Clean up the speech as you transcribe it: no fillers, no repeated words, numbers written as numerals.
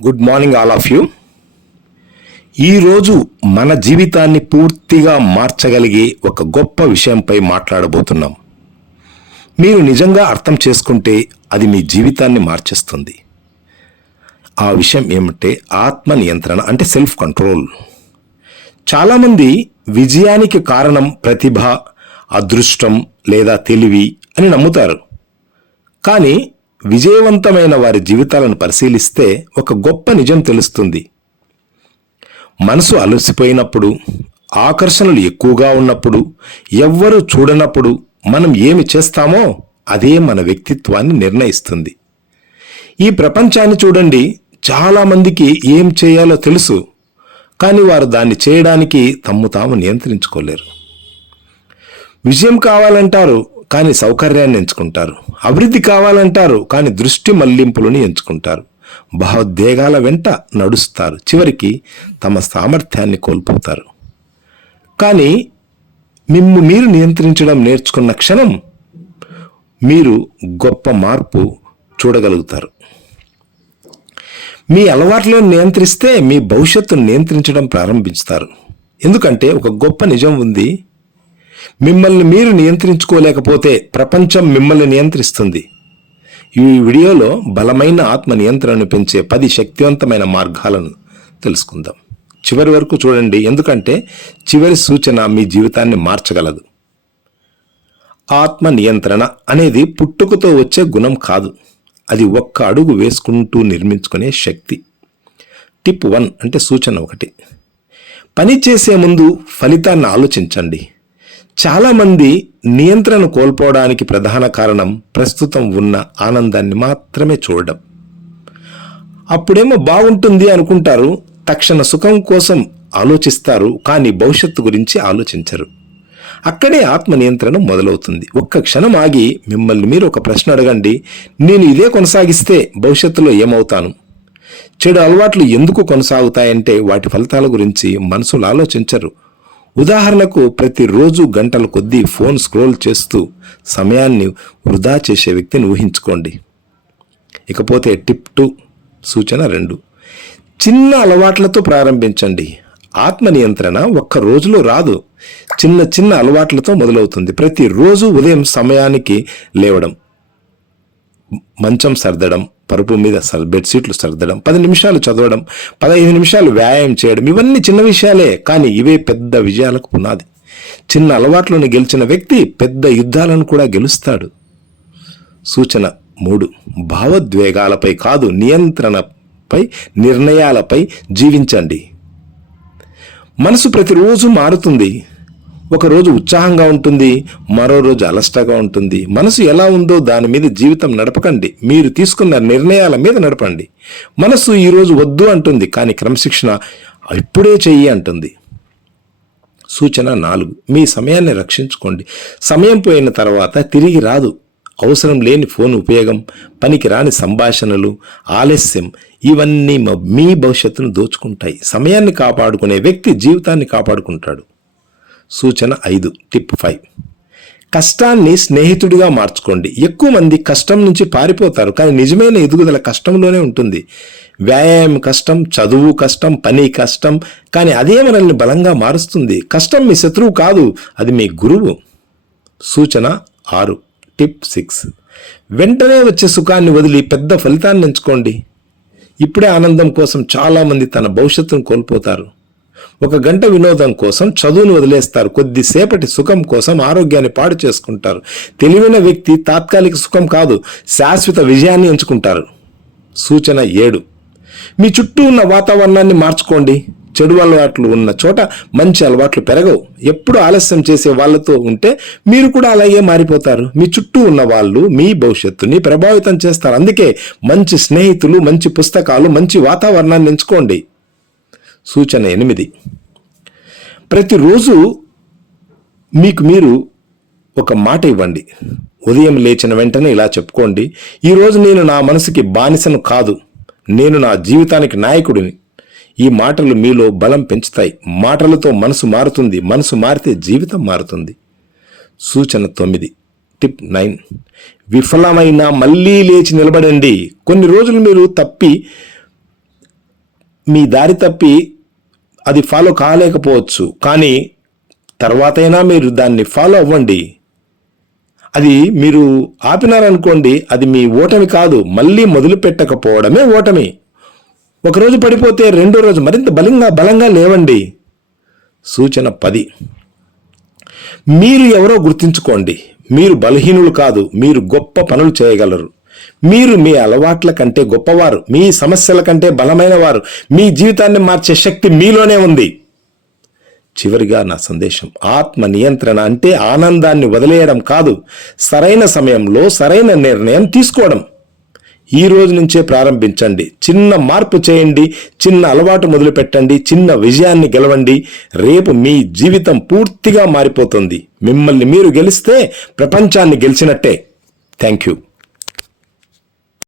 Good morning all of you. ఈరోజు మన జీవితాన్ని పూర్తిగా మార్చగలిగే ఒక గొప్ప విషయంపై మాట్లాడబోతున్నాం. మీరు నిజంగా అర్థం చేసుకుంటే అది మీ జీవితాన్ని మార్చేస్తుంది. ఆ విషయం ఏమంటే ఆత్మ నియంత్రణ, అంటే సెల్ఫ్ కంట్రోల్. చాలామంది విజయానికి కారణం ప్రతిభ, అదృష్టం లేదా తెలివి అని నమ్ముతారు. కానీ విజయవంతమైన వారి జీవితాలను పరిశీలిస్తే ఒక గొప్ప నిజం తెలుస్తుంది. మనసు అలసిపోయినప్పుడు, ఆకర్షణలు ఎక్కువగా ఉన్నప్పుడు, ఎవ్వరూ చూడనప్పుడు మనం ఏమి చేస్తామో అదే మన వ్యక్తిత్వాన్ని నిర్ణయిస్తుంది. ఈ ప్రపంచాన్ని చూడండి, చాలామందికి ఏం చేయాలో తెలుసు, కానీ వారు దాన్ని చేయడానికి తమ్ము తాము నియంత్రించుకోలేరు. విజయం కావాలంటారు, కానీ సౌకర్యాన్ని ఎంచుకుంటారు. అభివృద్ధి కావాలంటారు, కానీ దృష్టి మళ్లింపులను ఎంచుకుంటారు. భావోద్వేగాల వెంట నడుస్తారు, చివరికి తమ సామర్థ్యాన్ని కోల్పోతారు. కానీ మీరు నియంత్రించడం నేర్చుకున్న క్షణం మీరు గొప్ప మార్పు చూడగలుగుతారు. మీ అలవాట్లను నియంత్రిస్తే మీ భవిష్యత్తును నియంత్రించడం ప్రారంభిస్తారు. ఎందుకంటే ఒక గొప్ప నిజం ఉంది, మిమ్మల్ని మీరు నియంత్రించుకోలేకపోతే ప్రపంచం మిమ్మల్ని నియంత్రిస్తుంది. ఈ వీడియోలో బలమైన ఆత్మ నియంత్రణను పెంచే 10 శక్తివంతమైన మార్గాలను తెలుసుకుందాం. చివరి వరకు చూడండి, ఎందుకంటే చివరి సూచన మీ జీవితాన్ని మార్చగలదు. ఆత్మ నియంత్రణ అనేది పుట్టుకతో వచ్చే గుణం కాదు, అది ఒక్క అడుగు వేసుకుంటూ నిర్మించుకునే శక్తి. టిప్ 1, అంటే సూచన 1, పని చేసే ముందు ఫలితాన్ని ఆలోచించండి. చాలామంది నియంత్రణ కోల్పోవడానికి ప్రధాన కారణం ప్రస్తుతం ఉన్న ఆనందాన్ని మాత్రమే చూడడం. అప్పుడేమో బాగుంటుంది అనుకుంటారు, తక్షణ సుఖం కోసం ఆలోచిస్తారు, కానీ భవిష్యత్తు గురించి ఆలోచించరు. అక్కడే ఆత్మ నియంత్రణ మొదలవుతుంది. ఒక్క క్షణం ఆగి మిమ్మల్ని మీరు ఒక ప్రశ్న అడగండి, నేను ఇదే కొనసాగిస్తే భవిష్యత్తులో ఏమవుతాను? చెడు అలవాట్లు ఎందుకు కొనసాగుతాయంటే వాటి ఫలితాల గురించి మనసులు ఆలోచించరు. ఉదాహరణకు, ప్రతిరోజు గంటల కొద్దీ ఫోన్ స్క్రోల్ చేస్తూ సమయాన్ని వృధా చేసే వ్యక్తిని ఊహించుకోండి. ఇకపోతే టిప్ 2, సూచన 2, చిన్న అలవాట్లతో ప్రారంభించండి. ఆత్మ నియంత్రణ ఒక్క రోజులో రాదు, చిన్న చిన్న అలవాట్లతో మొదలవుతుంది. ప్రతిరోజు ఉదయం సమయానికి లేవడం, మంచం సర్దడం, పరుపు మీద బెడ్షీట్లు సర్దడం, 10 నిమిషాలు చదవడం, 15 నిమిషాలు వ్యాయామం చేయడం, ఇవన్నీ చిన్న విషయాలే, కానీ ఇవే పెద్ద విజయాలకు పునాది. చిన్న అలవాట్లను గెలిచిన వ్యక్తి పెద్ద యుద్ధాలను కూడా గెలుస్తాడు. సూచన 3, భావోద్వేగాలపై కాదు, నియంత్రణపై, నిర్ణయాలపై జీవించండి. మనసు ప్రతిరోజు మారుతుంది. ఒకరోజు ఉత్సాహంగా ఉంటుంది, మరో రోజు అలసటగా ఉంటుంది. మనసు ఎలా ఉందో దాని మీద జీవితం నడపకండి, మీరు తీసుకున్న నిర్ణయాల మీద నడపండి. మనసు ఈరోజు వద్దు అంటుంది, కానీ క్రమశిక్షణ ఇప్పుడే చెయ్యి అంటుంది. సూచన 4, మీ సమయాన్ని రక్షించుకోండి. సమయం పోయిన తర్వాత తిరిగి రాదు. అవసరం లేని ఫోన్ ఉపయోగం, పనికి రాని సంభాషణలు, ఆలస్యం, ఇవన్నీ మీ భవిష్యత్తును దోచుకుంటాయి. సమయాన్ని కాపాడుకునే వ్యక్తి జీవితాన్ని కాపాడుకుంటాడు. సూచన 5, టిప్ 5, కష్టాన్ని స్నేహితుడిగా మార్చుకోండి. ఎక్కువ మంది కష్టం నుంచి పారిపోతారు, కానీ నిజమైన ఎదుగుదల కష్టంలోనే ఉంటుంది. వ్యాయామం కష్టం, చదువు కష్టం, పని కష్టం, కానీ అదే మనల్ని బలంగా మారుస్తుంది. కష్టం మీ శత్రువు కాదు, అది మీ గురువు. సూచన 6, టిప్ 6, వెంటనే వచ్చే సుఖాన్ని వదిలి పెద్ద ఫలితాన్ని ఎంచుకోండి. ఇప్పుడే ఆనందం కోసం చాలామంది తన భవిష్యత్తును కోల్పోతారు. 1 గంట వినోదం కోసం చదువును వదిలేస్తారు, కొద్దిసేపటి సుఖం కోసం ఆరోగ్యాన్ని పాడు చేసుకుంటారు. తెలివైన వ్యక్తి తాత్కాలిక సుఖం కాదు, శాశ్వత విజయాన్ని ఎంచుకుంటారు. సూచన 7, మీ చుట్టూ ఉన్న వాతావరణాన్ని మార్చుకోండి. చెడు అలవాట్లు ఉన్న చోట మంచి అలవాట్లు పెరగవు. ఎప్పుడు ఆలస్యం చేసే వాళ్ళతో ఉంటే మీరు కూడా అలాగే మారిపోతారు. మీ చుట్టూ ఉన్న వాళ్ళు మీ భవిష్యత్తుని ప్రభావితం చేస్తారు. అందుకే మంచి స్నేహితులు, మంచి పుస్తకాలు, మంచి వాతావరణాన్ని ఎంచుకోండి. సూచన 8, ప్రతిరోజు మీకు మీరు ఒక మాట ఇవ్వండి. ఉదయం లేచిన వెంటనే ఇలా చెప్పుకోండి, ఈరోజు నేను నా మనసుకి బానిసను కాదు, నేను నా జీవితానికి నాయకుడిని. ఈ మాటలు మీలో బలం పెంచుతాయి. మాటలతో మనసు మారుతుంది, మనసు మారితే జీవితం మారుతుంది. సూచన 9, టిప్ 9, విఫలమైన మళ్ళీ లేచి నిలబడండి. కొన్ని రోజులు మీరు తప్పి మీ దారి తప్పి అది ఫాలో కాలేకపోవచ్చు, కానీ తర్వాతైనా మీరు దాన్ని ఫాలో అవ్వండి. అది మీరు ఆపినారనుకోండి, అది మీ ఓటమి కాదు, మళ్ళీ మొదలు పెట్టకపోవడమే ఓటమి. ఒకరోజు పడిపోతే రెండో రోజు మరింత బలంగా లేవండి. సూచన 10. మీరు ఎవరో గుర్తుంచుకోండి. మీరు బలహీనులు కాదు, మీరు గొప్ప పనులు చేయగలరు. మీరు మీ అలవాట్ల కంటే గొప్పవారు, మీ సమస్యల కంటే బలమైన వారు. మీ జీవితాన్ని మార్చే శక్తి మీలోనే ఉంది. చివరిగా నా సందేశం, ఆత్మ నియంత్రణ అంటే ఆనందాన్ని వదిలేయడం కాదు, సరైన సమయంలో సరైన నిర్ణయం తీసుకోవడం. ఈ రోజు నుంచే ప్రారంభించండి. చిన్న మార్పు చేయండి, చిన్న అలవాటు మొదలుపెట్టండి, చిన్న విజయాన్ని గెలవండి. రేపు మీ జీవితం పూర్తిగా మారిపోతుంది. మిమ్మల్ని మీరు గెలిస్తే ప్రపంచాన్ని గెలిచినట్టే. Thank you.